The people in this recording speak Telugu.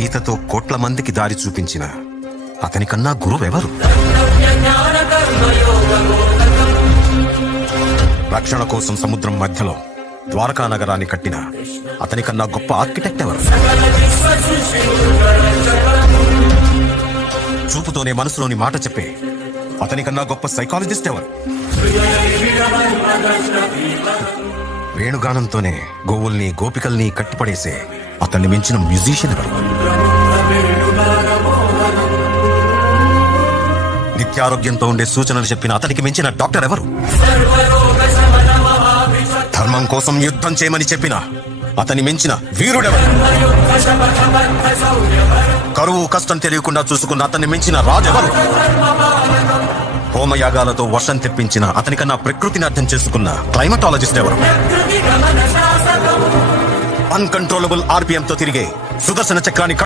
గీతతో కోట్ల మందికి దారి చూపించిన అతనికన్నా గురువెవరు? రక్షణ కోసం సముద్రం మధ్యలో ద్వారకా నగరాన్ని కట్టిన అతనికన్నా గొప్ప ఆర్కిటెక్ట్ ఎవరు? చూపుతోనే మనసులోని మాట చెప్పే అతనికన్నా గొప్ప సైకాలజిస్ట్ ఎవరు? వేణుగానంతోనే గోవుల్ని గోపికల్ని కట్టిపడేసే అతన్ని మించిన మ్యూజిషియన్ ఎవరు? నిత్యారోగ్యంతో ఉండే సూచనలు చెప్పిన అతనికి మించిన డాక్టర్ ఎవరు? ధర్మం కోసం యుద్ధం చేయమని చెప్పిన అతని మించిన వీరుడెవరు? కరువు కష్టం తెలియకుండా చూసుకున్న అతన్ని మించిన రాజెవరు? హోమయాగాలతో వర్షం తెప్పించిన అతనికన్నా ప్రకృతిని అర్థం చేసుకున్న క్లైమటాలజిస్ట్ ఎవరు? అన్కంట్రోలబుల్ ఆర్పిఎం తో తిరిగే సుదర్శన చక్రాన్ని